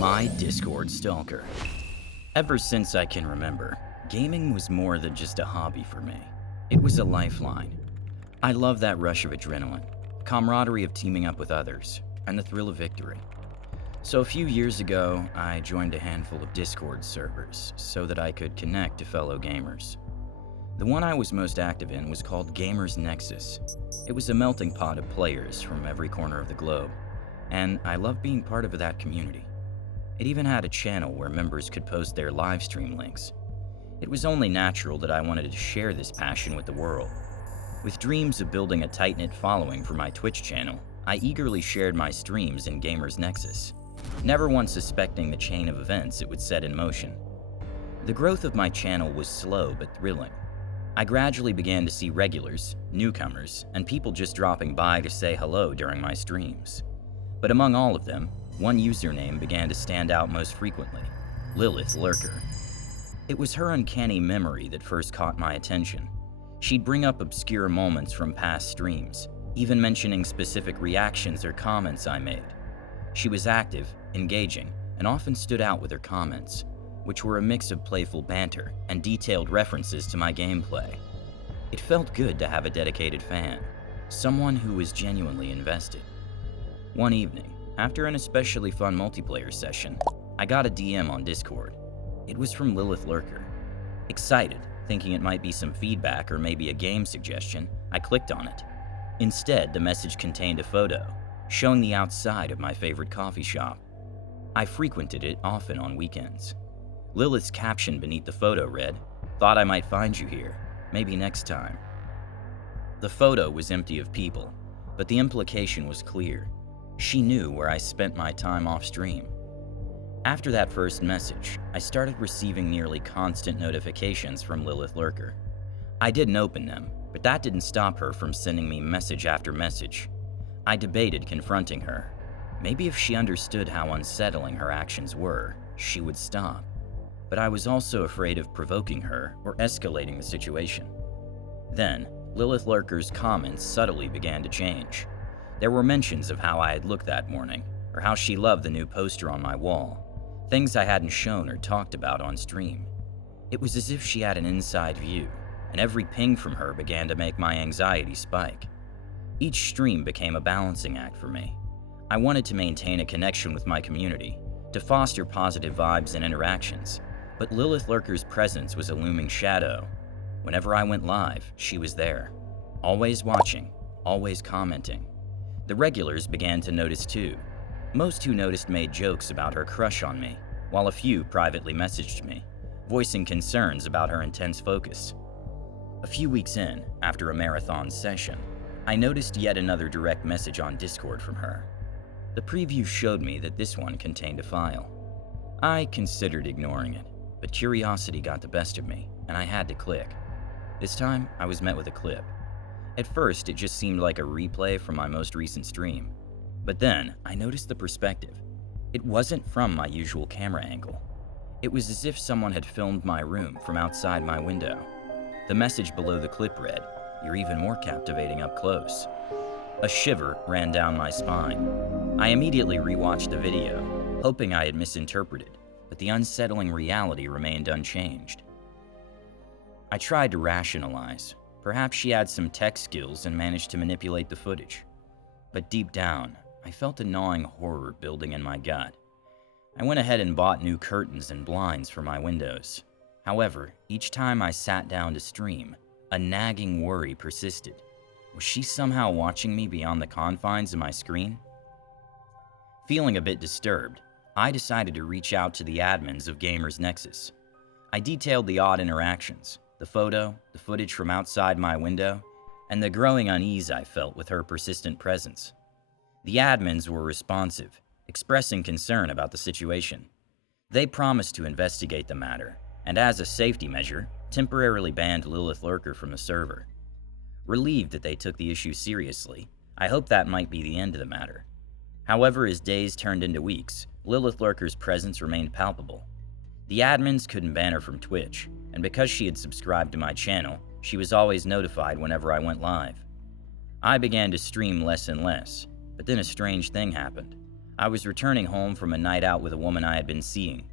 My Discord stalker. Ever since I can remember, gaming was more than just a hobby for me. It was a lifeline. I love that rush of adrenaline, camaraderie of teaming up with others, and the thrill of victory. So a few years ago, I joined a handful of Discord servers so that I could connect to fellow gamers. The one I was most active in was called Gamers Nexus. It was a melting pot of players from every corner of the globe, and I loved being part of that community. It even had a channel where members could post their live stream links. It was only natural that I wanted to share this passion with the world. With dreams of building a tight-knit following for my Twitch channel, I eagerly shared my streams in Gamers Nexus, never once suspecting the chain of events it would set in motion. The growth of my channel was slow but thrilling. I gradually began to see regulars, newcomers, and people just dropping by to say hello during my streams. But among all of them, one username began to stand out most frequently: LilithLurker. It was her uncanny memory that first caught my attention. She'd bring up obscure moments from past streams, even mentioning specific reactions or comments I made. She was active, engaging, and often stood out with her comments, which were a mix of playful banter and detailed references to my gameplay. It felt good to have a dedicated fan, someone who was genuinely invested. One evening, after an especially fun multiplayer session, I got a DM on Discord. It was from LilithLurker. Excited, thinking it might be some feedback or maybe a game suggestion, I clicked on it. Instead, the message contained a photo, showing the outside of my favorite coffee shop. I frequented it often on weekends. Lilith's caption beneath the photo read, "Thought I might find you here, maybe next time." The photo was empty of people, but the implication was clear. She knew where I spent my time off stream. After that first message, I started receiving nearly constant notifications from LilithLurker. I didn't open them, but that didn't stop her from sending me message after message. I debated confronting her. Maybe if she understood how unsettling her actions were, she would stop. But I was also afraid of provoking her or escalating the situation. Then, LilithLurker's comments subtly began to change. There were mentions of how I had looked that morning, or how she loved the new poster on my wall, things I hadn't shown or talked about on stream. It was as if she had an inside view, and every ping from her began to make my anxiety spike. Each stream became a balancing act for me. I wanted to maintain a connection with my community, to foster positive vibes and interactions, but LilithLurker's presence was a looming shadow. Whenever I went live, she was there, always watching, always commenting. The regulars began to notice too. Most who noticed made jokes about her crush on me, while a few privately messaged me, voicing concerns about her intense focus. A few weeks in, after a marathon session, I noticed yet another direct message on Discord from her. The preview showed me that this one contained a file. I considered ignoring it, but curiosity got the best of me, and I had to click. This time, I was met with a clip. At first, it just seemed like a replay from my most recent stream. But then, I noticed the perspective. It wasn't from my usual camera angle. It was as if someone had filmed my room from outside my window. The message below the clip read, "You're even more captivating up close." A shiver ran down my spine. I immediately rewatched the video, hoping I had misinterpreted, but the unsettling reality remained unchanged. I tried to rationalize. Perhaps she had some tech skills and managed to manipulate the footage. But deep down, I felt a gnawing horror building in my gut. I went ahead and bought new curtains and blinds for my windows. However, each time I sat down to stream, a nagging worry persisted. Was she somehow watching me beyond the confines of my screen? Feeling a bit disturbed, I decided to reach out to the admins of Gamers Nexus. I detailed the odd interactions, the photo, the footage from outside my window, and the growing unease I felt with her persistent presence. The admins were responsive, expressing concern about the situation. They promised to investigate the matter, and as a safety measure, temporarily banned LilithLurker from the server. Relieved that they took the issue seriously, I hoped that might be the end of the matter. However, as days turned into weeks, LilithLurker's presence remained palpable. The admins couldn't ban her from Twitch, and because she had subscribed to my channel, she was always notified whenever I went live. I began to stream less and less, but then a strange thing happened. I was returning home from a night out with a woman I had been seeing.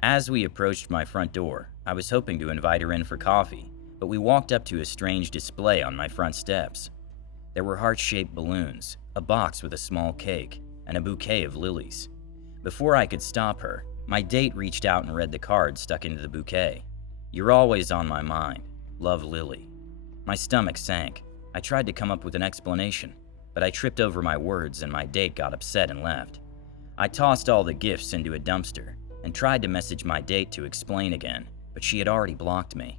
As we approached my front door, I was hoping to invite her in for coffee, but we walked up to a strange display on my front steps. There were heart-shaped balloons, a box with a small cake, and a bouquet of lilies. Before I could stop her, my date reached out and read the card stuck into the bouquet. "You're always on my mind. Love, Lily." My stomach sank. I tried to come up with an explanation, but I tripped over my words and my date got upset and left. I tossed all the gifts into a dumpster and tried to message my date to explain again, but she had already blocked me.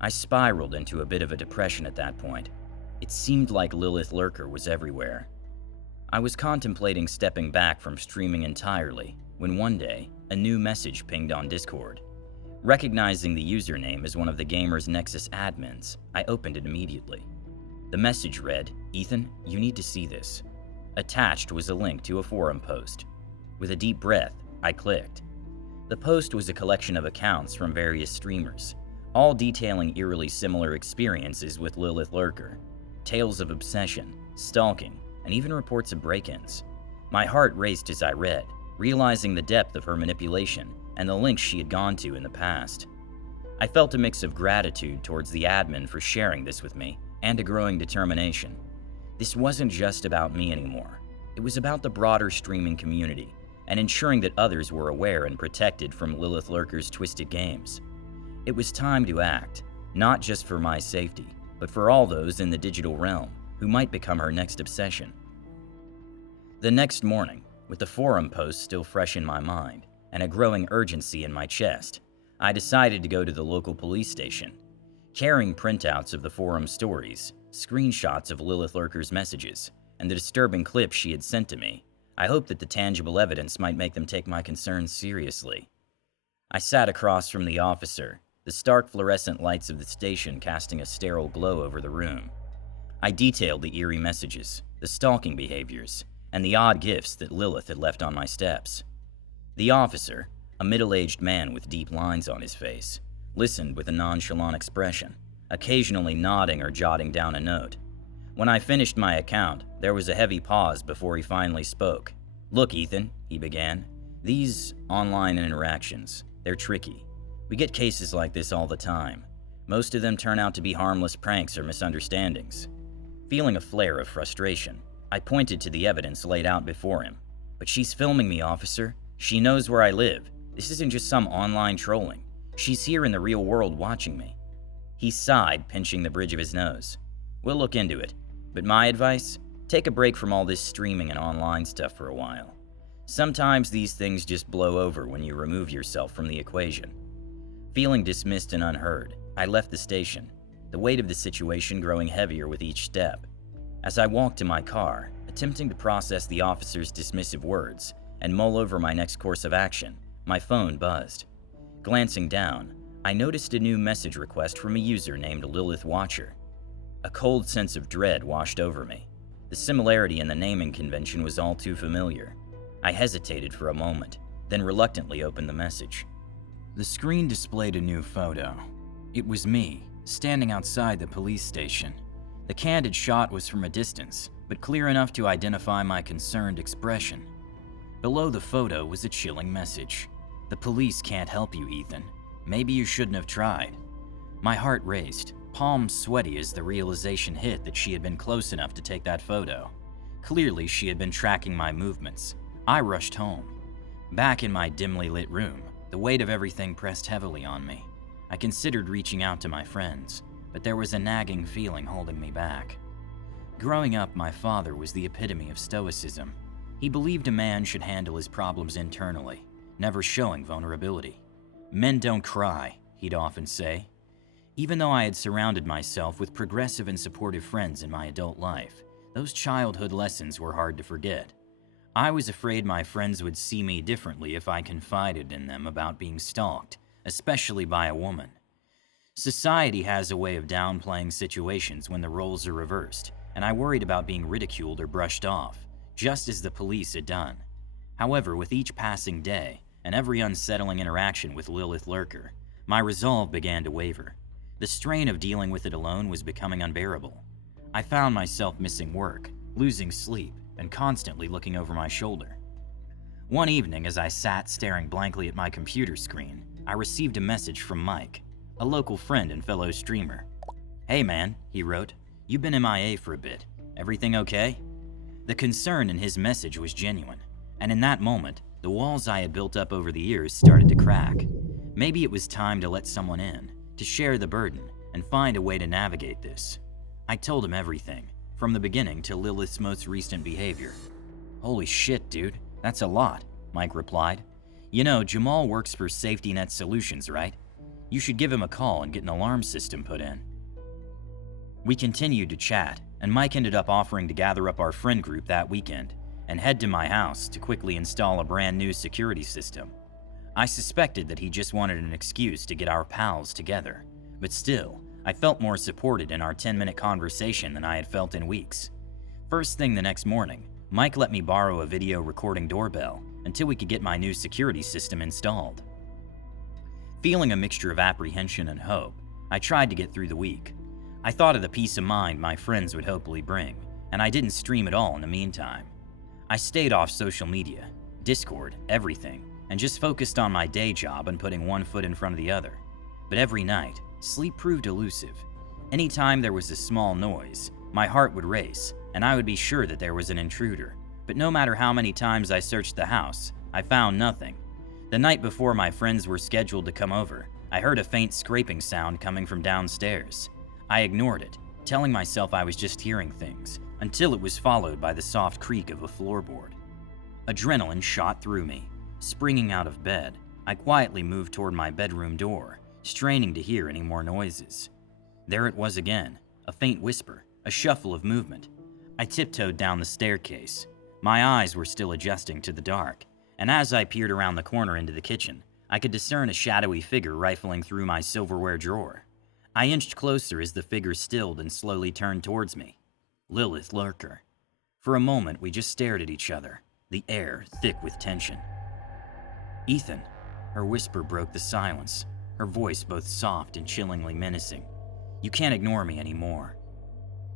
I spiraled into a bit of a depression at that point. It seemed like LilithLurker was everywhere. I was contemplating stepping back from streaming entirely when one day, a new message pinged on Discord. Recognizing the username as one of the gamer's Nexus admins, I opened it immediately. The message read, "Ethan, you need to see this." Attached was a link to a forum post. With a deep breath, I clicked. The post was a collection of accounts from various streamers, all detailing eerily similar experiences with LilithLurker. Tales of obsession, stalking, and even reports of break-ins. My heart raced as I read, realizing the depth of her manipulation and the links she had gone to in the past. I felt a mix of gratitude towards the admin for sharing this with me and a growing determination. This wasn't just about me anymore. It was about the broader streaming community and ensuring that others were aware and protected from LilithLurker's twisted games. It was time to act, not just for my safety, but for all those in the digital realm who might become her next obsession. The next morning, with the forum post still fresh in my mind and a growing urgency in my chest, I decided to go to the local police station. Carrying printouts of the forum stories, screenshots of LilithLurker's messages, and the disturbing clips she had sent to me, I hoped that the tangible evidence might make them take my concerns seriously. I sat across from the officer, the stark fluorescent lights of the station casting a sterile glow over the room. I detailed the eerie messages, the stalking behaviors, and the odd gifts that Lilith had left on my steps. The officer, a middle-aged man with deep lines on his face, listened with a nonchalant expression, occasionally nodding or jotting down a note. When I finished my account, there was a heavy pause before he finally spoke. "Look, Ethan," he began, "these online interactions, they're tricky. We get cases like this all the time. Most of them turn out to be harmless pranks or misunderstandings." Feeling a flare of frustration, I pointed to the evidence laid out before him. "But she's filming me, officer. She knows where I live. This isn't just some online trolling. She's here in the real world watching me." He sighed, pinching the bridge of his nose. "We'll look into it. But my advice? Take a break from all this streaming and online stuff for a while. Sometimes these things just blow over when you remove yourself from the equation." Feeling dismissed and unheard, I left the station, the weight of the situation growing heavier with each step. As I walked to my car, attempting to process the officer's dismissive words and mull over my next course of action, my phone buzzed. Glancing down, I noticed a new message request from a user named Lilith Watcher. A cold sense of dread washed over me. The similarity in the naming convention was all too familiar. I hesitated for a moment, then reluctantly opened the message. The screen displayed a new photo. It was me, standing outside the police station. The candid shot was from a distance, but clear enough to identify my concerned expression. Below the photo was a chilling message. "The police can't help you, Ethan. Maybe you shouldn't have tried." My heart raced, palms sweaty as the realization hit that she had been close enough to take that photo. Clearly, she had been tracking my movements. I rushed home. Back in my dimly lit room, the weight of everything pressed heavily on me. I considered reaching out to my friends, but there was a nagging feeling holding me back. Growing up, my father was the epitome of stoicism. He believed a man should handle his problems internally, never showing vulnerability. "Men don't cry," he'd often say. Even though I had surrounded myself with progressive and supportive friends in my adult life, those childhood lessons were hard to forget. I was afraid my friends would see me differently if I confided in them about being stalked, especially by a woman. Society has a way of downplaying situations when the roles are reversed, and I worried about being ridiculed or brushed off, just as the police had done. However, with each passing day, and every unsettling interaction with LilithLurker, my resolve began to waver. The strain of dealing with it alone was becoming unbearable. I found myself missing work, losing sleep, and constantly looking over my shoulder. One evening, as I sat staring blankly at my computer screen, I received a message from Mike, a local friend and fellow streamer. "Hey man," he wrote, "you've been MIA for a bit. Everything okay?" The concern in his message was genuine, and in that moment, the walls I had built up over the years started to crack. Maybe it was time to let someone in, to share the burden, and find a way to navigate this. I told him everything, from the beginning to Lilith's most recent behavior. "Holy shit, dude, that's a lot," Mike replied. "You know, Jamal works for Safety Net Solutions, right? You should give him a call and get an alarm system put in." We continued to chat, and Mike ended up offering to gather up our friend group that weekend and head to my house to quickly install a brand new security system. I suspected that he just wanted an excuse to get our pals together, but still, I felt more supported in our 10-minute conversation than I had felt in weeks. First thing the next morning, Mike let me borrow a video recording doorbell until we could get my new security system installed. Feeling a mixture of apprehension and hope, I tried to get through the week. I thought of the peace of mind my friends would hopefully bring, and I didn't stream at all in the meantime. I stayed off social media, Discord, everything, and just focused on my day job and putting one foot in front of the other. But every night, sleep proved elusive. Anytime there was a small noise, my heart would race, and I would be sure that there was an intruder. But no matter how many times I searched the house, I found nothing. The night before my friends were scheduled to come over, I heard a faint scraping sound coming from downstairs. I ignored it, telling myself I was just hearing things, until it was followed by the soft creak of a floorboard. Adrenaline shot through me. Springing out of bed, I quietly moved toward my bedroom door, straining to hear any more noises. There it was again, a faint whisper, a shuffle of movement. I tiptoed down the staircase. My eyes were still adjusting to the dark, and as I peered around the corner into the kitchen, I could discern a shadowy figure rifling through my silverware drawer. I inched closer as the figure stilled and slowly turned towards me. LilithLurker. For a moment, we just stared at each other, the air thick with tension. "Ethan," her whisper broke the silence, her voice both soft and chillingly menacing. "You can't ignore me anymore."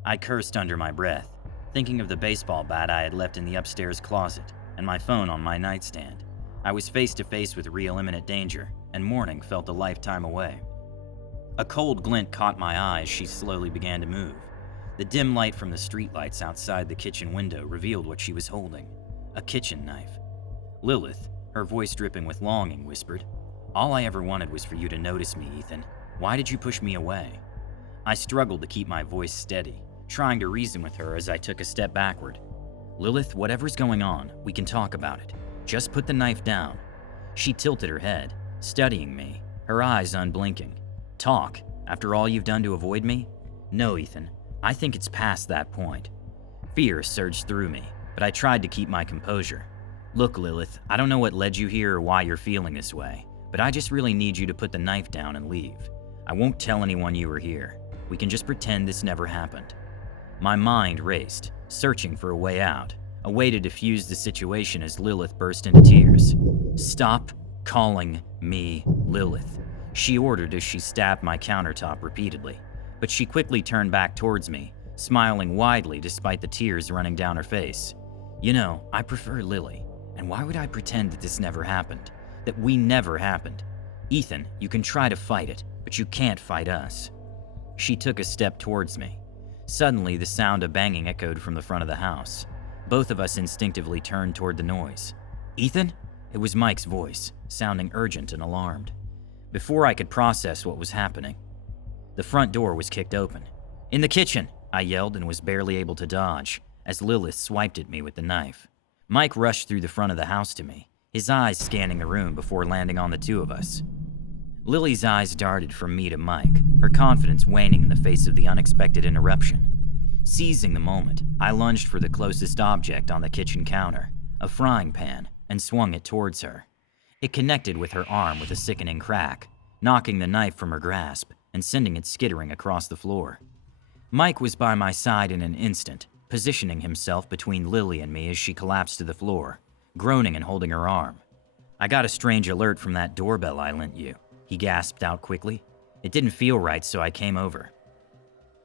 I cursed under my breath, thinking of the baseball bat I had left in the upstairs closet and my phone on my nightstand. I was face to face with real imminent danger, and morning felt a lifetime away. A cold glint caught my eye as she slowly began to move. The dim light from the streetlights outside the kitchen window revealed what she was holding, a kitchen knife. Lilith, her voice dripping with longing, whispered, "All I ever wanted was for you to notice me, Ethan. Why did you push me away?" I struggled to keep my voice steady, trying to reason with her as I took a step backward. "Lilith, whatever's going on, we can talk about it. Just put the knife down." She tilted her head, studying me, her eyes unblinking. "Talk, after all you've done to avoid me?" "No, Ethan, I think it's past that point." Fear surged through me, but I tried to keep my composure. "Look, Lilith, I don't know what led you here or why you're feeling this way, but I just really need you to put the knife down and leave. I won't tell anyone you were here. We can just pretend this never happened." My mind raced, searching for a way out, a way to diffuse the situation as Lilith burst into tears. "Stop calling me Lilith," she ordered as she stabbed my countertop repeatedly, but she quickly turned back towards me, smiling widely despite the tears running down her face. "You know, I prefer Lily, and why would I pretend that this never happened, that we never happened? Ethan, you can try to fight it, but you can't fight us." She took a step towards me. Suddenly, the sound of banging echoed from the front of the house. Both of us instinctively turned toward the noise. "Ethan?" It was Mike's voice, sounding urgent and alarmed. Before I could process what was happening, the front door was kicked open. "In the kitchen!" I yelled and was barely able to dodge as Lilith swiped at me with the knife. Mike rushed through the front of the house to me, his eyes scanning the room before landing on the two of us. Lily's eyes darted from me to Mike, her confidence waning in the face of the unexpected interruption. Seizing the moment, I lunged for the closest object on the kitchen counter, a frying pan, and swung it towards her. It connected with her arm with a sickening crack, knocking the knife from her grasp and sending it skittering across the floor. Mike was by my side in an instant, positioning himself between Lily and me as she collapsed to the floor, groaning and holding her arm. "I got a strange alert from that doorbell I lent you," he gasped out quickly. "It didn't feel right, so I came over."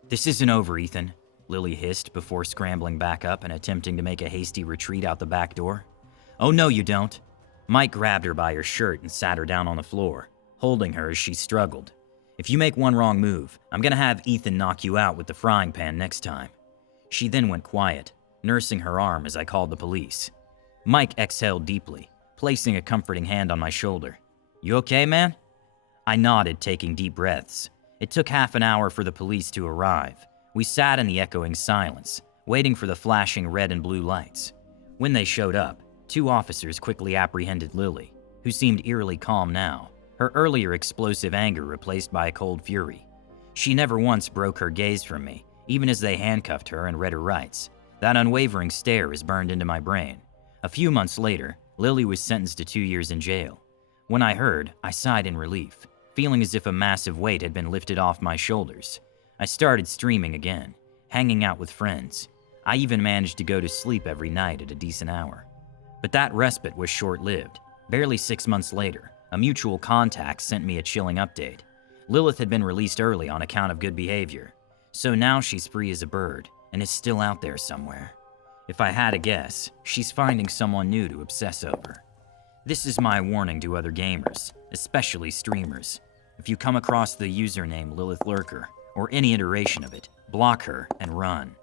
"This isn't over, Ethan," Lily hissed before scrambling back up and attempting to make a hasty retreat out the back door. "Oh no, you don't." Mike grabbed her by her shirt and sat her down on the floor, holding her as she struggled. "If you make one wrong move, I'm gonna have Ethan knock you out with the frying pan next time." She then went quiet, nursing her arm as I called the police. Mike exhaled deeply, placing a comforting hand on my shoulder. "You okay, man?" I nodded, taking deep breaths. It took half an hour for the police to arrive. We sat in the echoing silence, waiting for the flashing red and blue lights. When they showed up, 2 officers quickly apprehended Lily, who seemed eerily calm now, her earlier explosive anger replaced by a cold fury. She never once broke her gaze from me, even as they handcuffed her and read her rights. That unwavering stare is burned into my brain. A few months later, Lily was sentenced to 2 years in jail. When I heard, I sighed in relief, feeling as if a massive weight had been lifted off my shoulders. I started streaming again, hanging out with friends. I even managed to go to sleep every night at a decent hour. But that respite was short-lived. Barely 6 months later, a mutual contact sent me a chilling update. Lilith had been released early on account of good behavior, so now she's free as a bird and is still out there somewhere. If I had a guess, she's finding someone new to obsess over. This is my warning to other gamers, especially streamers. If you come across the username LilithLurker, or any iteration of it, block her and run.